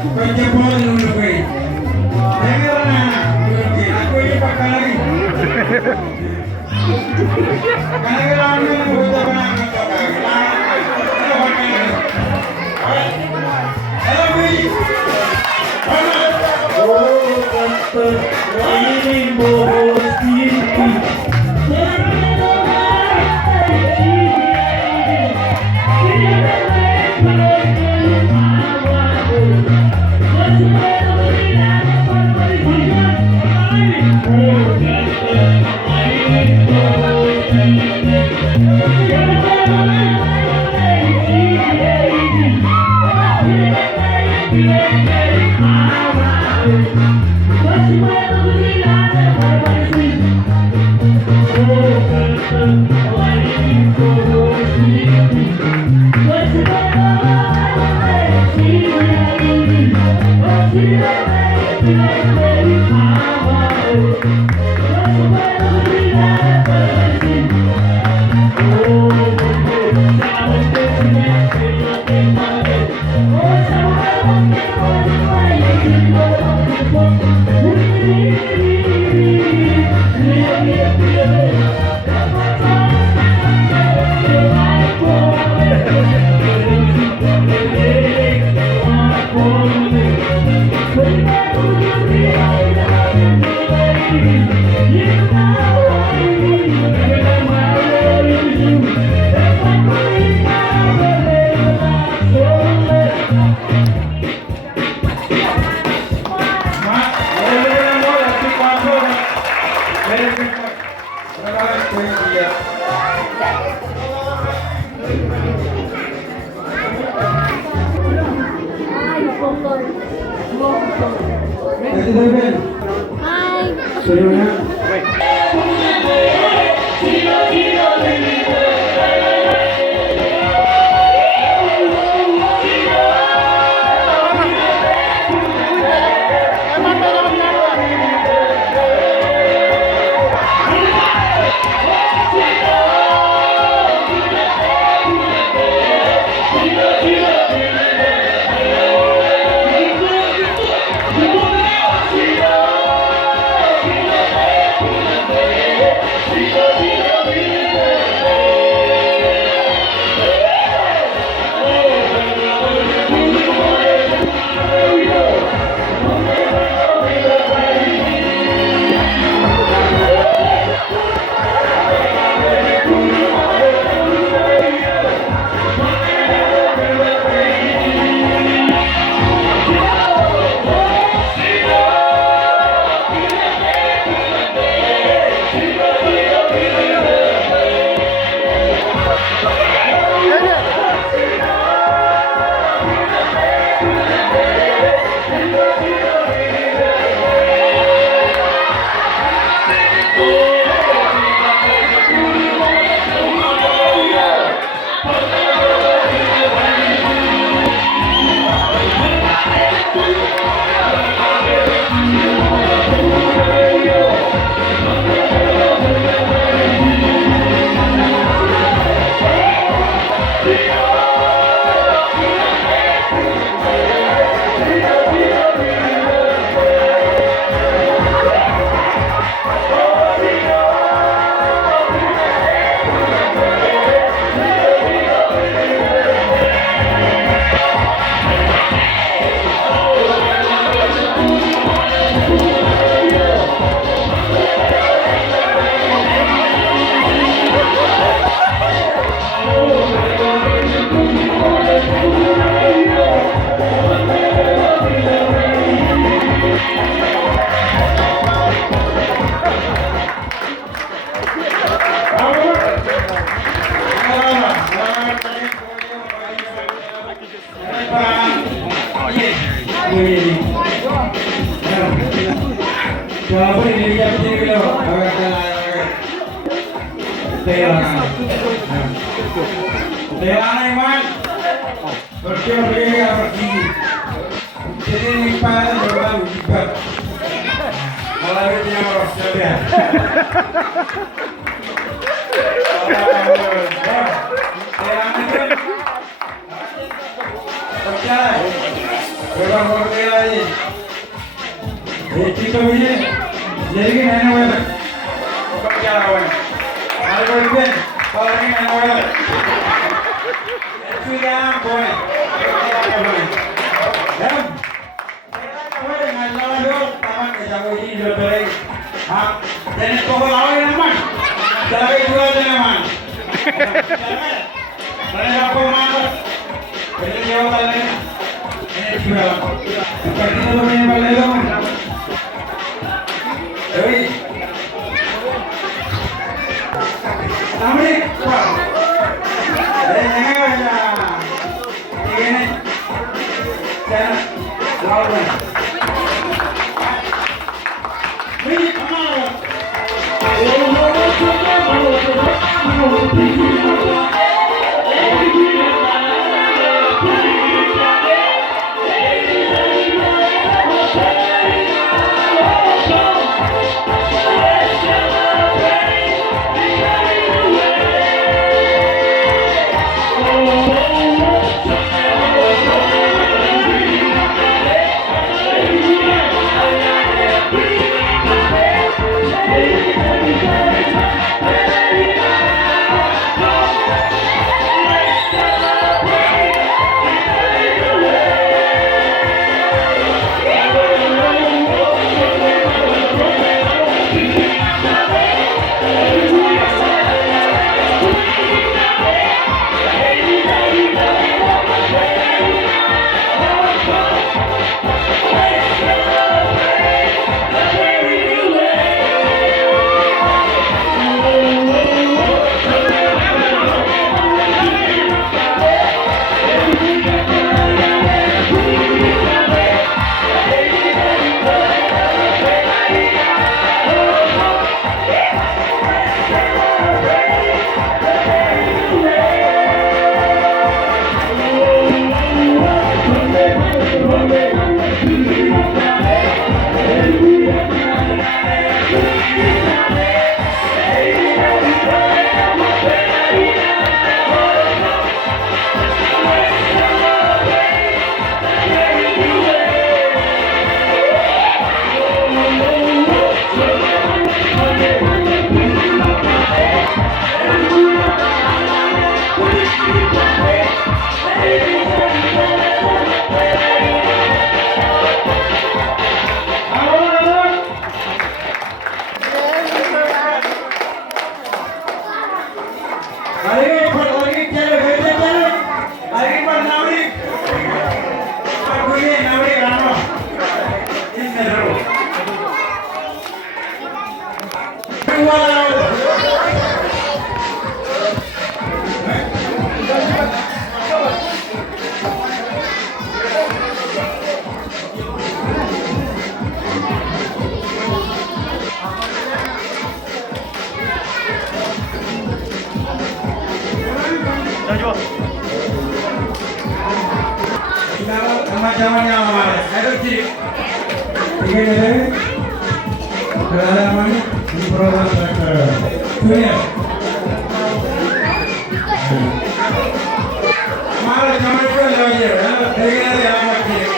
Kanya po ang nulugay. Kaya na, nulugay. Ako yung pagkalari. Kaya lang yung buta pa ng kapag. Hello, Billy! Hi. Bebas boleh lagi. Itu ini jadi mana mana. Kau jalan awal. Kalau itu kalau ini mana mana. Itu yang boleh. Dan boleh ngajar dulu. Taman kejagaan ini boleh. Ah, dan kau awal nama. Jalan itu aja nama. Mana apa mana. Boleh jawab lagi. Ini juga. Seperti itu boleh boleh dong. Hei, Amrik, Pak. Jangan aja. Ini, jangan lawan. Hei, kamu. Zaman-zamannya lama, itu ciri. Tiga dari kedalaman di program dunia. Malah zaman itu lagi, tiga dari lama ciri.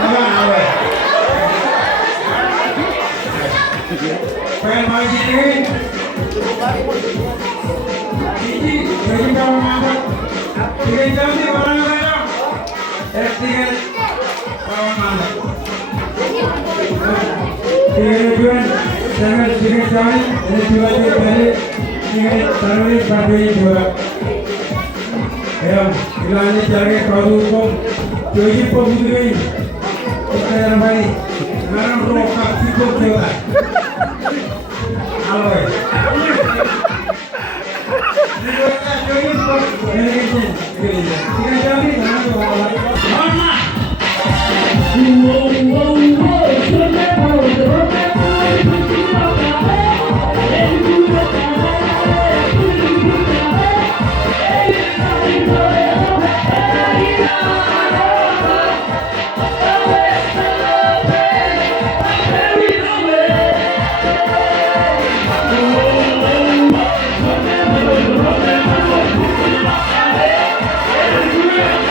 Apa? Pengen mau jadi? Jadi, kamu mau? Tiga jam di mana? Tiga kawan mana? Tiga tujuan jangan tiga kali ini dua kali tiga taruh bagi dua. Ilangnya cari produk jadi pembeli kita yang baik. Sekarang rokok cukup jual. Halo. Tiga kali jangan lupa. Yeah.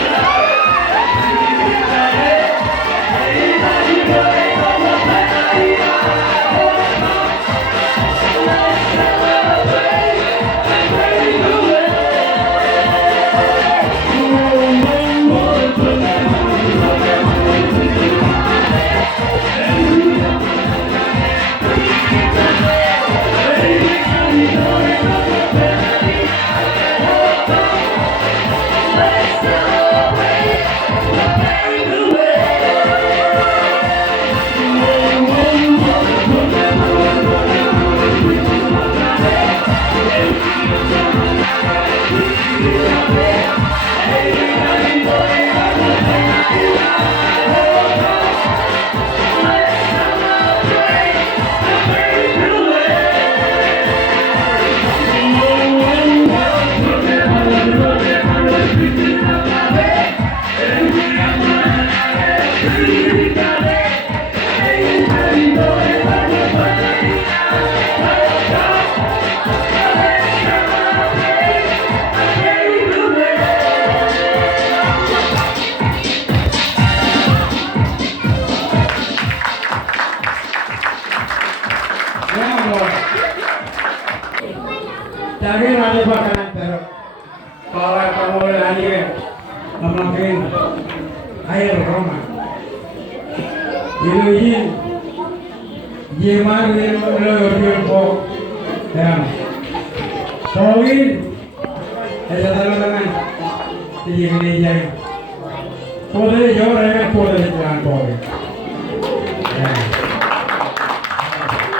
air Roma. Ini Jemaah yang melewati pok, ya. Poin, ada tangan di ini jadi. Poin jauh raya poin jalan poin.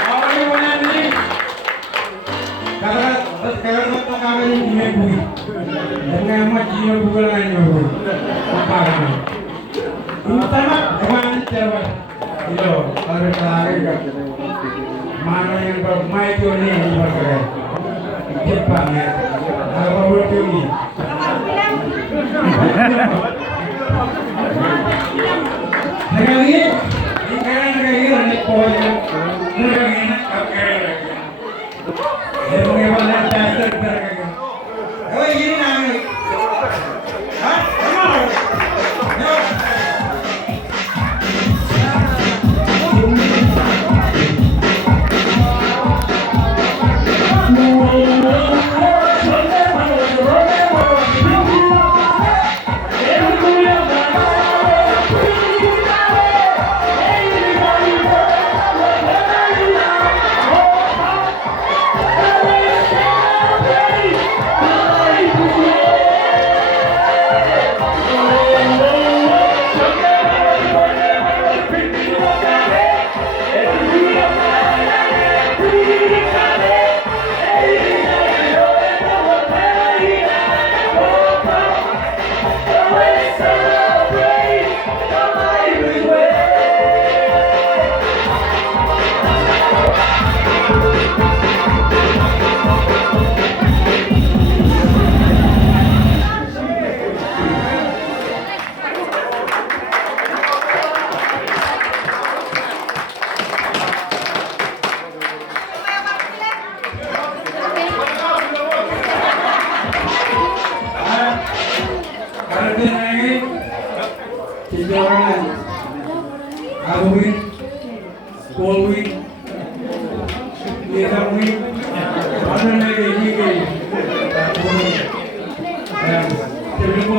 Awal ini mana ni? Kalau tu kami ni cuma bui, dengan macam cuma bukan lain bui. Apa kan? Utama, ewan cerita. Iyo, kalau kita mana yang bermain tu ni bergerak, cepat ni, apa berarti ni? Negara ini ni poin, negara ini apa negara? Yang mana dasar negara? Oh ini nama, hah? Mana? Halloween, Halloween, Halloween, mana lagi ini ke? Terima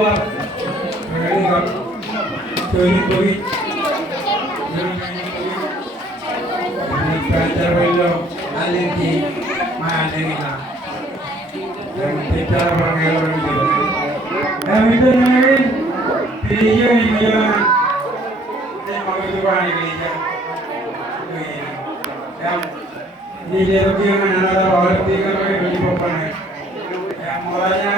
kasih. Kantor belum alergi mana ni lah. Yang kita orang itu. Yang itu ni, dia ni yang Bukan gereja. Yang di dalam mana ada orang tiga orang beli papan. Yang mulanya